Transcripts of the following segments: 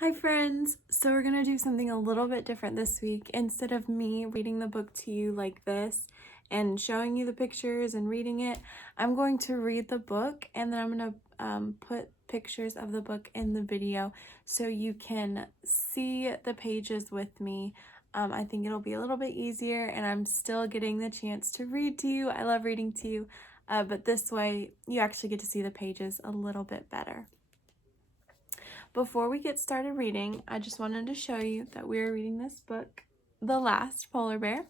Hi friends! So we're going to do something a little bit different this week. Instead of me reading the book to you like this and showing you the pictures and reading it, I'm going to read the book and then I'm going to put pictures of the book in the video so you can see the pages with me. I think it'll be a little bit easier and I'm still getting the chance to read to you. I love reading to you, but this way you actually get to see the pages a little bit better. Before we get started reading, I just wanted to show you that we are reading this book, The Last Polar Bear,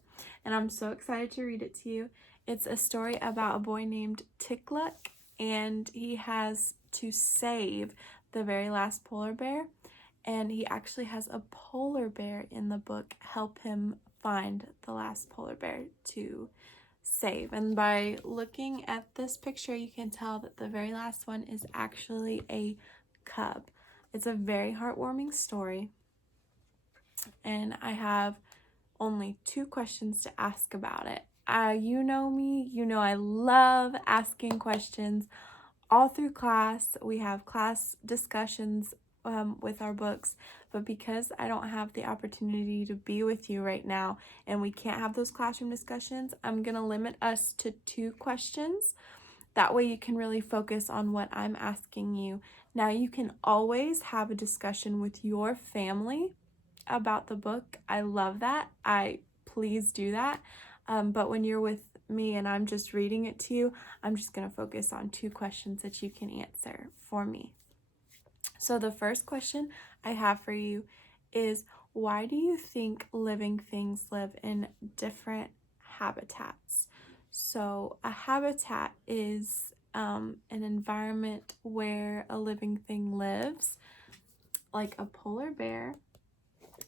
and I'm so excited to read it to you. It's a story about a boy named Tickluck, and he has to save the very last polar bear, and he actually has a polar bear in the book help him find the last polar bear to save. And by looking at this picture, you can tell that the very last one is actually a cub. It's a very heartwarming story, and I have only 2 questions to ask about it. You know me, you know I love asking questions all through class. We have class discussions with our books, but because I don't have the opportunity to be with you right now and we can't have those classroom discussions, I'm going to limit us to 2 questions. That way you can really focus on what I'm asking you. Now you can always have a discussion with your family about the book. I love that. Please do that. But when you're with me and I'm just reading it to you, I'm just going to focus on 2 questions that you can answer for me. So the first question I have for you is, why do you think living things live in different habitats? So a habitat is an environment where a living thing lives, like a polar bear.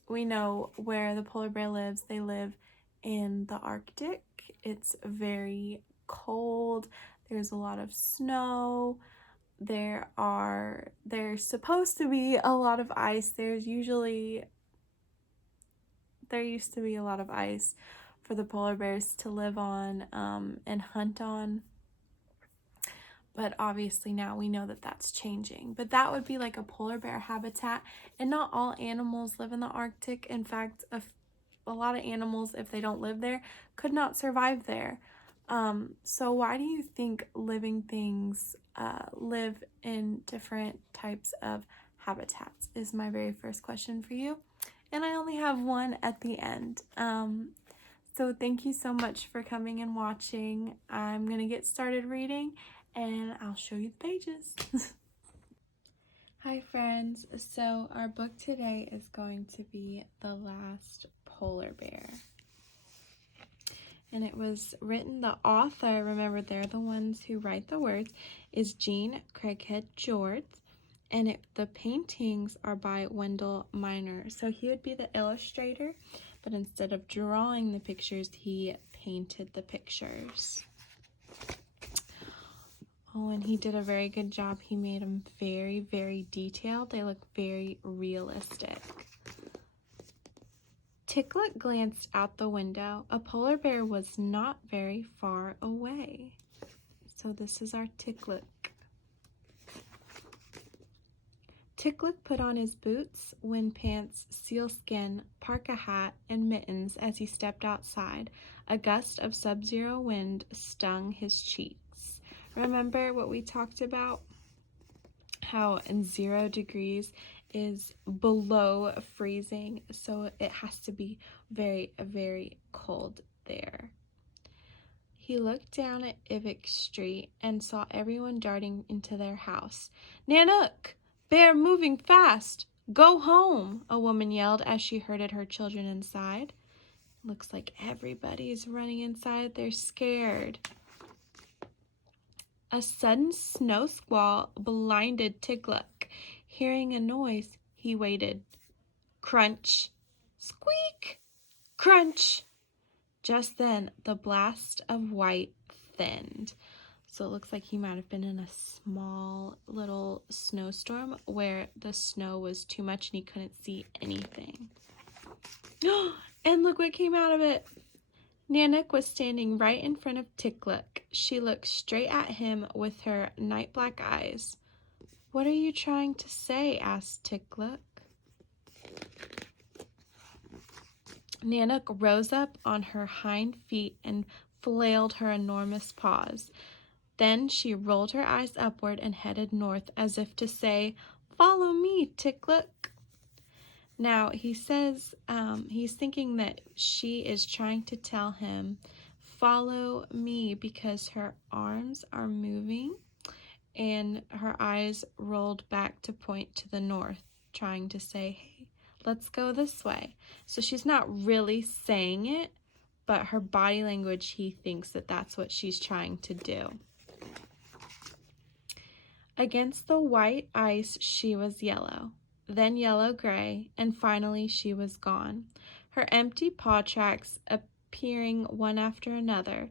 We know where the polar bear lives. They live in the Arctic. It's very cold. There's a lot of snow. There's supposed to be a lot of ice. There used to be a lot of ice for the polar bears to live on and hunt on. But obviously now we know that that's changing. But that would be like a polar bear habitat. And not all animals live in the Arctic. In fact, a lot of animals, if they don't live there, could not survive there. So why do you think living things live in different types of habitats is my very first question for you. And I only have one at the end. So thank you so much for coming and watching. I'm going to get started reading and I'll show you the pages. Hi friends, so our book today is going to be The Last Polar Bear. And it was written, the author, remember they're the ones who write the words, is Jean Craighead George. And the paintings are by Wendell Miner. So he would be the illustrator, but instead of drawing the pictures, he painted the pictures. Oh, and he did a very good job. He made them very, very detailed. They look very realistic. Tickluck glanced out the window. A polar bear was not very far away. So this is our Tickluck. Tickluck put on his boots, wind pants, sealskin, parka hat, and mittens as he stepped outside. A gust of sub-zero wind stung his cheeks. Remember what we talked about? How in 0 degrees is below freezing, so it has to be very, very cold there. He looked down at Ivic Street and saw everyone darting into their house. "Nanook! Bear moving fast! Go home!" a woman yelled as she herded her children inside. Looks like everybody's running inside. They're scared. A sudden snow squall blinded Tickluck. Hearing a noise, he waited. Crunch! Squeak! Crunch! Just then, the blast of white thinned. So it looks like he might have been in a small little snowstorm where the snow was too much and he couldn't see anything. And look what came out of it. Nanook was standing right in front of Tickluck. She looked straight at him with her night black eyes. "What are you trying to say?" asked Tickluck. Nanook rose up on her hind feet and flailed her enormous paws. Then she rolled her eyes upward and headed north as if to say, "Follow me, Ticklook." Now, he says he's thinking that she is trying to tell him, "Follow me," because her arms are moving and her eyes rolled back to point to the north, trying to say, "Hey, let's go this way." So she's not really saying it, but her body language, he thinks that that's what she's trying to do. Against the white ice, she was yellow, then yellow-gray, and finally she was gone, her empty paw tracks appearing one after another.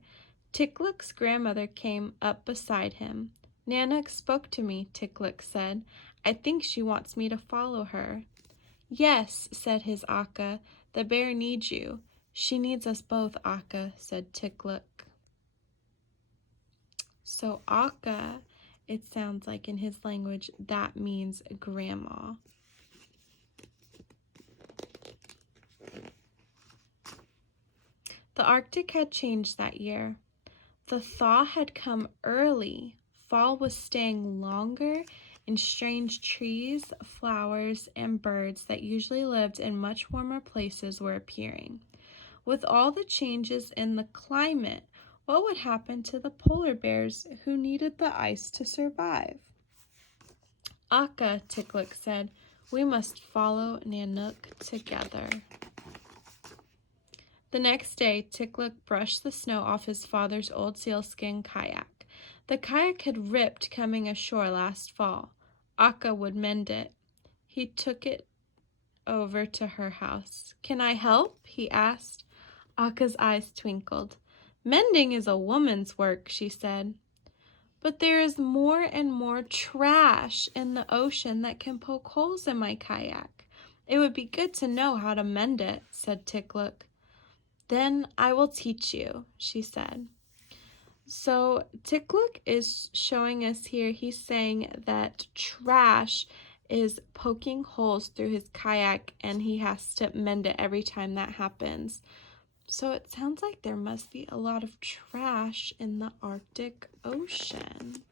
Ticklook's grandmother came up beside him. "Nanook spoke to me," Ticklook said. "I think she wants me to follow her." "Yes," said his Akka. "The bear needs you." "She needs us both, Akka," said Ticklook. So Akka, it sounds like in his language, that means grandma. The Arctic had changed that year. The thaw had come early. Fall was staying longer, and strange trees, flowers, and birds that usually lived in much warmer places were appearing. With all the changes in the climate, what would happen to the polar bears who needed the ice to survive? "Akka," Ticklook said, "we must follow Nanook together." The next day, Ticklook brushed the snow off his father's old sealskin kayak. The kayak had ripped coming ashore last fall. Akka would mend it. He took it over to her house. "Can I help?" he asked. Akka's eyes twinkled. "Mending is a woman's work," she said. "But there is more and more trash in the ocean that can poke holes in my kayak. It would be good to know how to mend it," said Ticklook. "Then I will teach you," she said. So Ticklook is showing us here, he's saying that trash is poking holes through his kayak and he has to mend it every time that happens. So it sounds like there must be a lot of trash in the Arctic Ocean.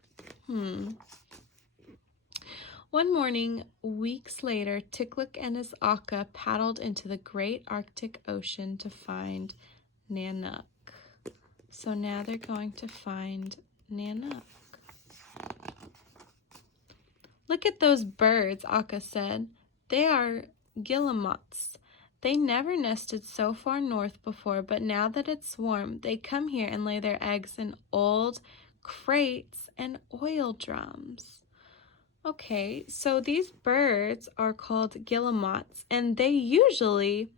One morning, weeks later, Ticklook and his Akka paddled into the great Arctic Ocean to find Nanook. So now they're going to find Nanook. "Look at those birds," Akka said. "They are guillemots. They never nested so far north before, but now that it's warm, they come here and lay their eggs in old crates and oil drums." Okay, so these birds are called guillemots, and they usually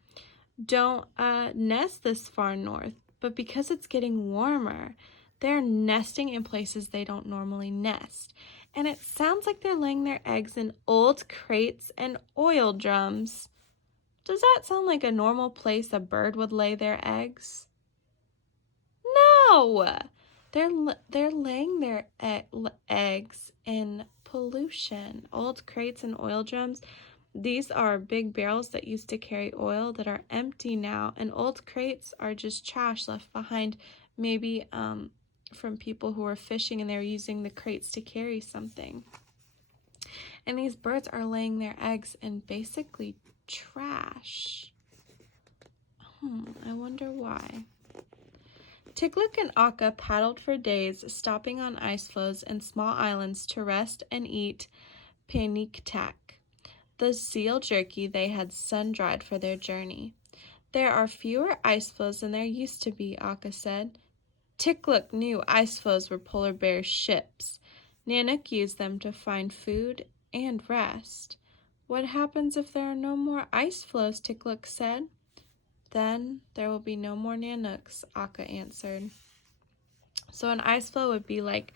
don't nest this far north, but because it's getting warmer, they're nesting in places they don't normally nest. And it sounds like they're laying their eggs in old crates and oil drums. Does that sound like a normal place a bird would lay their eggs? No! They're laying their eggs in pollution. Old crates and oil drums. These are big barrels that used to carry oil that are empty now, and old crates are just trash left behind, maybe from people who were fishing and they were using the crates to carry something. And these birds are laying their eggs in basically trash. I wonder why. Ticklook and Akka paddled for days, stopping on ice floes and small islands to rest and eat paniktak, the seal jerky they had sun-dried for their journey. "There are fewer ice floes than there used to be," Akka said. Ticklook knew ice floes were polar bear ships. Nanook used them to find food and rest. "What happens if there are no more ice floes?" Ticklook said. "Then there will be no more Nanooks," Akka answered. So an ice floe would be like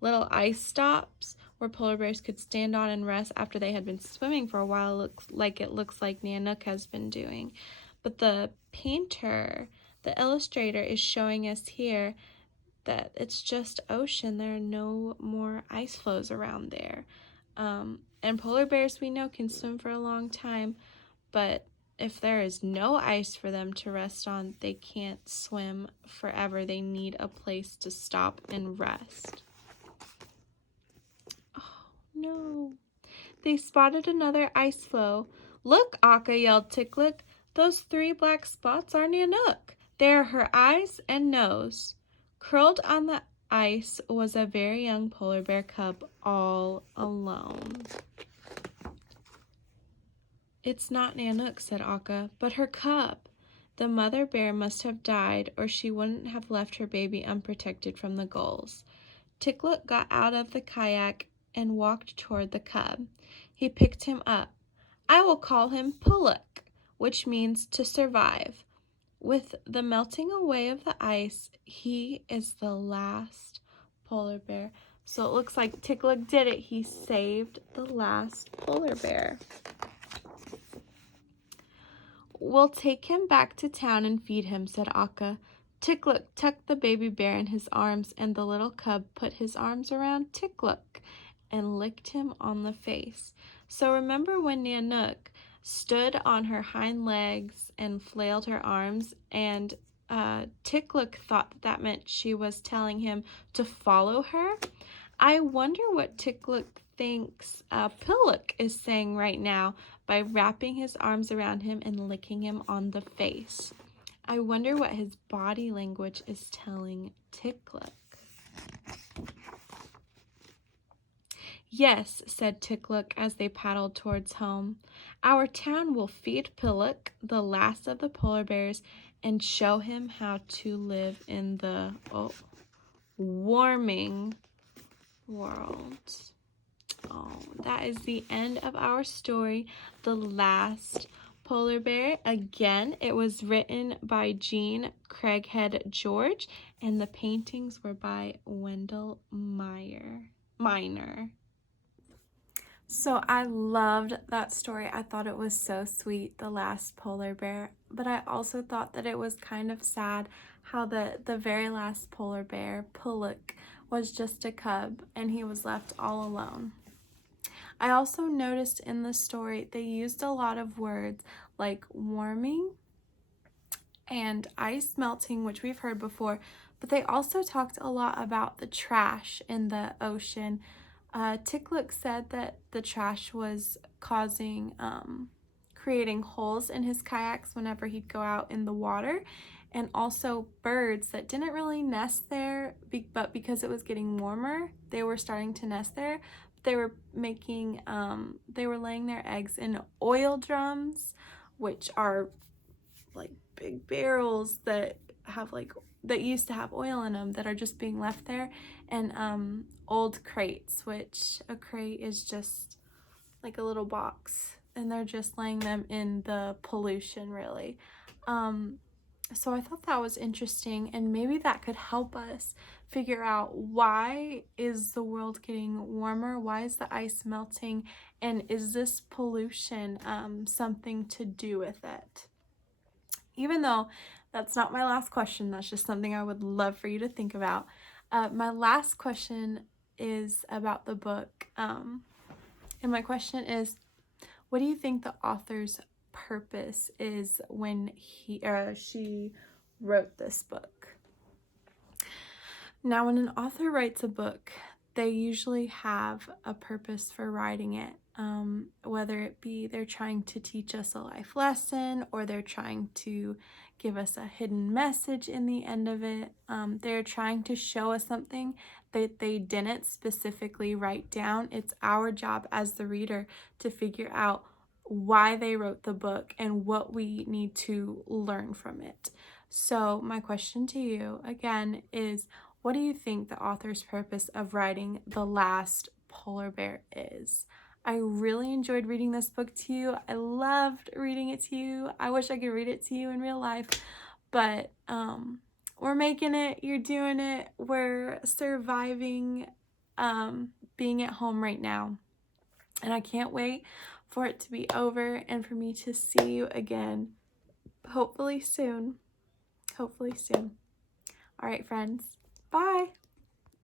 little ice stops where polar bears could stand on and rest after they had been swimming for a while, it looks like Nanook has been doing. But the painter, the illustrator, is showing us here that it's just ocean. There are no more ice floes around there. And polar bears, we know, can swim for a long time, but if there is no ice for them to rest on, they can't swim forever. They need a place to stop and rest. Oh, no. They spotted another ice floe. Look, Akka, yelled Ticklick. Those 3 black spots are Nanook. They are her eyes and nose. Curled on the ice was a very young polar bear cub all alone. It's not Nanook, said Akka, but her cub. The mother bear must have died, or she wouldn't have left her baby unprotected from the gulls. Ticklick got out of the kayak and walked toward the cub. He picked him up. I will call him Pullock, which means to survive. With the melting away of the ice, he is the last polar bear. So it looks like Ticklick did it. He saved the last polar bear. We'll take him back to town and feed him, said Akka. Ticklick tucked the baby bear in his arms, and the little cub put his arms around Ticklick and licked him on the face. So remember when Nanook stood on her hind legs and flailed her arms, and Ticklick thought that meant she was telling him to follow her? I wonder what Ticklick thinks Pillock is saying right now by wrapping his arms around him and licking him on the face. I wonder what his body language is telling Ticklick. Yes, said Ticklick as they paddled towards home. Our town will feed Pillock, the last of the polar bears, and show him how to live in the warming world. Oh, that is the end of our story, The Last Polar Bear. Again, it was written by Jean Craighead George, and the paintings were by Wendell Miner. So I loved that story. I thought it was so sweet, The Last Polar Bear, but I also thought that it was kind of sad how the very last polar bear, Pullock, was just a cub and he was left all alone. I also noticed in the story they used a lot of words like warming and ice melting, which we've heard before, but they also talked a lot about the trash in the ocean. Ticklick said that the trash was creating holes in his kayaks whenever he'd go out in the water, and also birds that didn't really nest there, but because it was getting warmer, they were starting to nest there. They were laying their eggs in oil drums, which are like big barrels that used to have oil in them that are just being left there, and old crates, which a crate is just like a little box, and they're just laying them in the pollution, really. So I thought that was interesting, and maybe that could help us figure out, why is the world getting warmer? Why is the ice melting? And is this pollution something to do with it? Even though that's not my last question, that's just something I would love for you to think about. My last question is about the book, and my question is, what do you think the author's purpose is when she wrote this book? Now, when an author writes a book, they usually have a purpose for writing it, whether it be they're trying to teach us a life lesson, or they're trying to give us a hidden message in the end of it. They're trying to show us something that they didn't specifically write down. It's our job as the reader to figure out why they wrote the book and what we need to learn from it. So my question to you again is, what do you think the author's purpose of writing The Last Polar Bear is? I really enjoyed reading this book to you. I loved reading it to you. I wish I could read it to you in real life, but we're making it. You're doing it. We're surviving being at home right now, and I can't wait for it to be over and for me to see you again, hopefully soon. All right, friends. Bye.